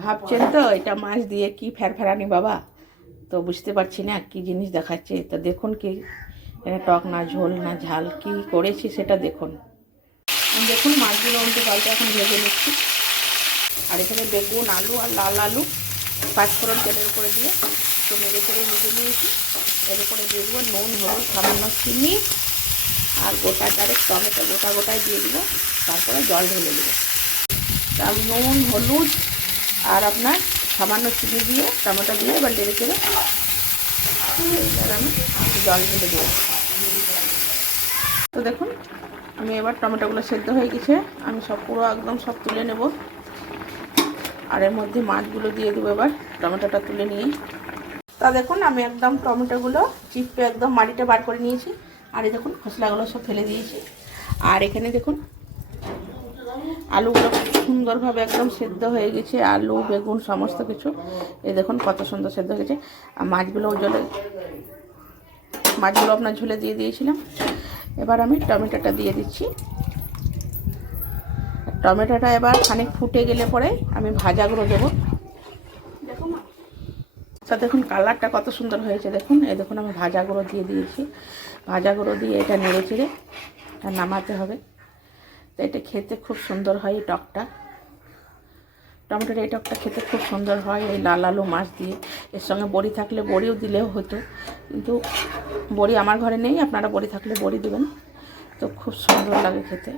ভাবছেন তো এটা মাছ দিয়ে কি ফেরফেরানি বাবা, তো বুঝতে পারছি না কি জিনিস দেখাচ্ছে। তো দেখুন কি এটা টক না ঝোল না ঝাল কি করেছি সেটা দেখুন। দেখুন মাছগুলো উল্টে পাল্টে এখন ভেজে নিচ্ছি। আর এখানে বেগুন আলু আর লাল আলু পাঁচফোড়ন তেলের উপরে দিয়ে একটু মেরে করে ভেজে নিয়েছি। এর উপরে দিয়ে দেবো নুন হলুদ সামান্য চিনি আর গোটা চারেক টমেটো গোটা গোটায় দিয়ে দেবো। তারপরে জল ঢেলে দেবো। তার নুন হলুদ আর আপনার সামান্য চিনি দিয়ে টমেটো দিয়ে এবার লেড়ে চেড়ে এবার আমি জল ঢেলে দেবো। তো দেখুন আমি এবার টমেটোগুলো সেদ্ধ হয়ে গেছে, আমি সব পুরো একদম সব তুলে নেব। আর এর মধ্যে মাছগুলো দিয়ে দেবো এবার টমেটোটা তুলে নিয়ে। তা দেখুন আমি একদম টমেটোগুলো চিপে একদম মাটিটা বার করে নিয়েছি। আর এই দেখুন খোসলাগুলো সব ফেলে দিয়েছি। আর এখানে দেখুন আলুগুলো খুব সুন্দরভাবে একদম সেদ্ধ হয়ে গেছে, আলু বেগুন সমস্ত কিছু। এই দেখুন কত সুন্দর সেদ্ধ হয়ে গেছে। আর মাছগুলো আপনার ঝুলে দিয়ে দিয়েছিলাম। এবার আমি টমেটোটা দিয়ে দিচ্ছি। টমেটোটা এবার খানিক ফুটে গেলে পরে আমি ভাজাগুলো দেবো। দেখুন তা দেখুন কালারটা কত সুন্দর হয়েছে দেখুন। এই দেখুন আমি ভাজাগুলো দিয়ে দিয়েছি। ভাজাগুলো দিয়ে এটা নেড়ে চেড়ে নামাতে হবে। তো এটা খেতে খুব সুন্দর হয় এই টকটা, টমেটোর এই টকটা খেতে খুব সুন্দর হয় এই লাল আলু মাছ দিয়ে। এর সঙ্গে বড়ি থাকলে বড়িও দিলেও হতো, কিন্তু বড়ি আমার ঘরে নেই, আপনারা বড়ি থাকলে বড়ি দেবেন, তো খুব সুন্দর লাগে খেতে।